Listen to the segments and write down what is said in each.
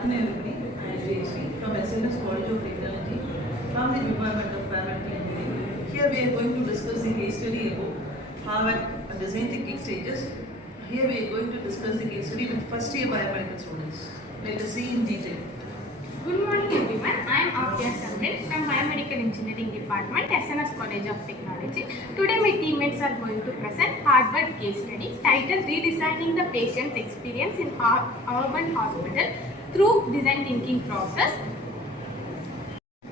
Hello everybody, I am Ideate from SNS College of Technology from the Department of Paramedical Engineering. Here we are going to discuss the case study about Harvard design thinking stages. Here we are going to discuss the case study with first year biomedical students. Let us see in detail. Good morning everyone, I am Akhya Samrit from Biomedical Engineering Department, SNS College of Technology. Today my teammates are going to present Harvard case study titled Redesigning the Patient's Experience in Urban Hospital through Design Thinking Process.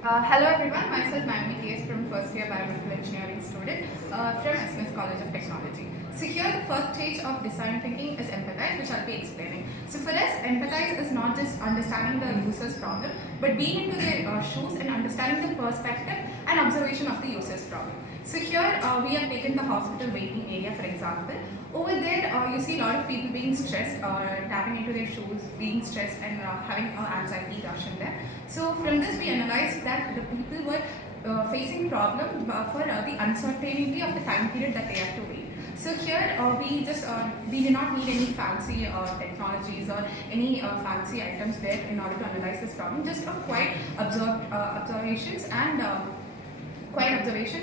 Hello everyone, myself Naomi K.S. from first year biomedical engineering student from SNS College of Technology. So here the first stage of design thinking is empathize, which I'll be explaining. So for us, empathize is not just understanding the user's problem, but being into their shoes and understanding the perspective and observation of the user's problem. So here we have taken the hospital waiting area for example. Over there you see a lot of people being stressed, tapping into their shoes, being stressed and having anxiety rush in there. So from this we analyzed that the people were facing problem for the uncertainty of the time period that they have to wait. So here we do not need any fancy technologies or any fancy items there in order to analyze this problem. Just quiet observations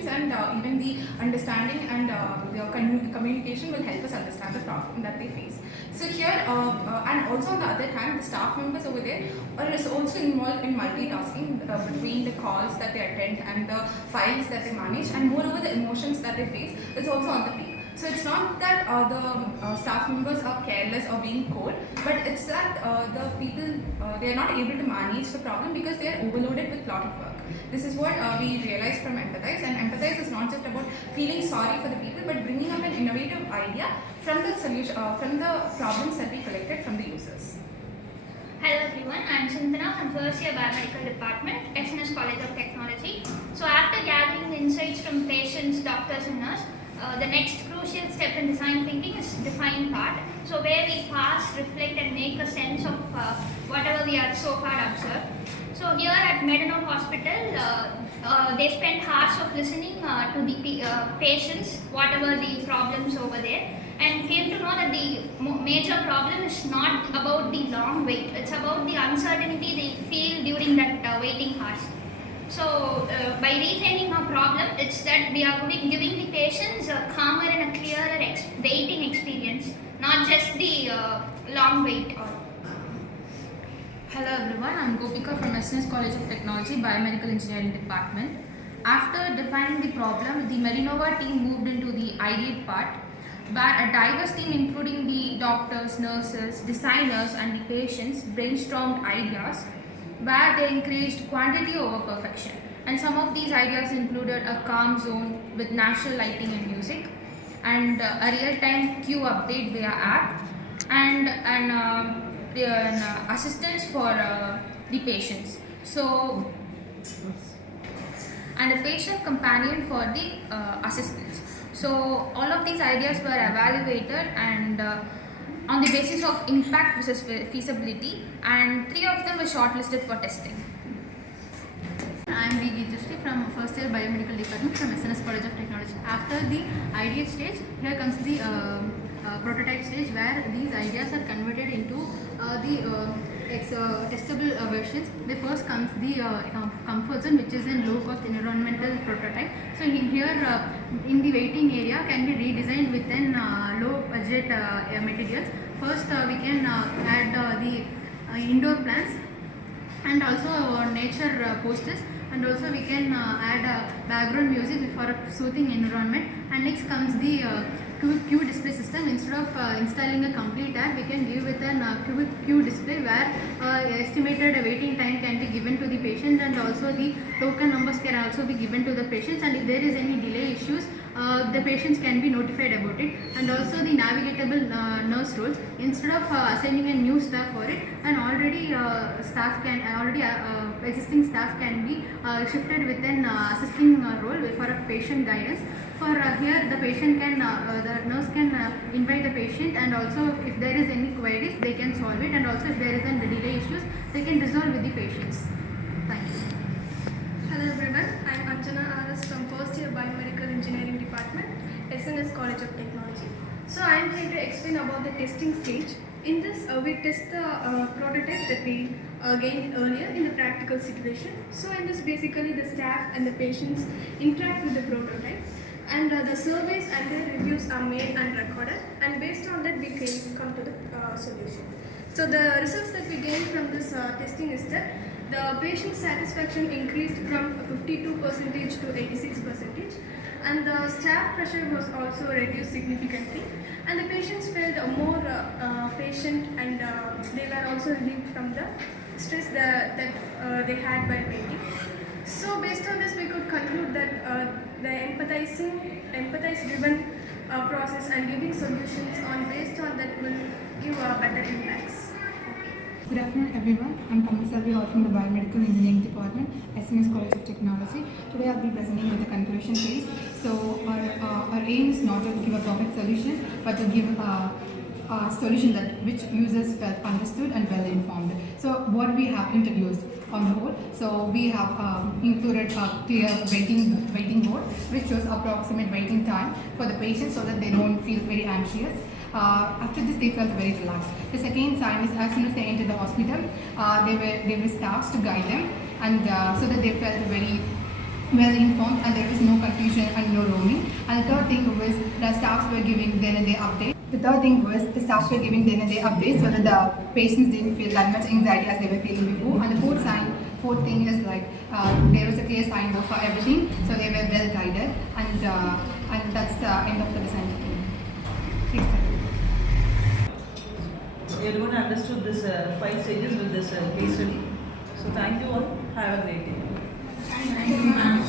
and even the understanding and the communication will help us understand the problem that they face. So here and also on the other hand, the staff members over there are also involved in multitasking between the calls that they attend and the files that they manage, and moreover the emotions that they face is also on the peak. So it's not that the staff members are careless or being cold, but it's that the people they are not able to manage the problem because they are overloaded with lot of work. This is what we realized from empathize, and empathize is not just about feeling sorry for the people, but bringing up an innovative idea from the solution, from the problems that we collected from the users. Hello everyone, I am Chintana from first year biomedical department, SNS College of Technology. So after gathering the insights from patients, doctors and nurses, the next crucial step in design thinking is define part. So where we pause, reflect and make a sense of whatever we have so far observed. So here at Medano Hospital, they spent hours of listening to the patients, whatever the problems over there, and came to know that the major problem is not about the long wait, it's about the uncertainty they feel during that waiting hours. So by reframing our problem, it's that we are giving the patients a calmer and a clearer waiting experience, not just the long wait. Hello everyone, I am Gopika from SNS College of Technology, Biomedical Engineering Department. After defining the problem, the Marinova team moved into the Ideate part, where a diverse team including the doctors, nurses, designers and the patients brainstormed ideas where they encouraged quantity over perfection. And some of these ideas included a calm zone with natural lighting and music, and a real-time queue update via app, and an assistance for the patients. So, and a patient companion for the assistance. So all of these ideas were evaluated and on the basis of impact versus feasibility, and 3 of them were shortlisted for testing. I am V. Gijashri from first year biomedical department from SNS College of Technology. After the ideate stage, here comes the prototype stage, where these ideas are converted into testable versions. The first comes the comfort zone, which is in low cost environmental prototype. So here in the waiting area can be redesigned within low budget materials. First we can add the indoor plants and also nature posters, and also we can add background music for a soothing environment. And next comes the queue display system. Instead of installing a complete app, we can give it an queue display where estimated waiting time can be given to the patient, and also the token numbers can also be given to the patients, and if there is any delay issues, the patients can be notified about it. And also the navigatable nurse roles. Instead of assigning a new staff for it, and already existing staff can be shifted within assisting role for a patient guidance. For here the patient can, the nurse can invite the patient, and also if there is any queries they can solve it, and also if there is any delay issues they can resolve with the patients. Thank you. Hello everyone, I am Archana RS from first year biomedical engineering department, SNS College of Technology. So I am here to explain about the testing stage. In this, we test the prototype that we gained earlier in the practical situation. So in this, basically the staff and the patients interact with the prototype, and the surveys and their reviews are made and recorded, and based on that we can come to the solution. So the results that we gained from this testing is that the patient satisfaction increased from 52% to 86%, and the staff pressure was also reduced significantly, and the patients felt more patient, and they were also relieved from the stress that they had by waiting. So based on this, we could conclude that the empathize-driven process and giving solutions on based on that will give better impacts. Good afternoon everyone, I'm Kamasalvi all from the Biomedical Engineering Department, SNS College of Technology. Today I'll be presenting with the conclusion case. So our aim is not to give a perfect solution, but to give a solution that which users felt understood and well informed. So what we have introduced on the whole, so we have included a clear waiting board which shows approximate waiting time for the patients so that they don't feel very anxious. After this, they felt very relaxed. The second sign is as soon as they entered the hospital, there were staffs to guide them, and so that they felt very well informed and there was no confusion and no roaming. And the third thing was the staffs were giving then and day update. The third thing was the staffs were giving then and day updates so that the patients didn't feel that much anxiety as they were feeling before. And the fourth thing is like there was a clear signboard for everything, so they were well guided, and that's the end of the design. Please. Everyone understood this 5 stages with this case study. So thank you all. Have a great day. Thank you, ma'am.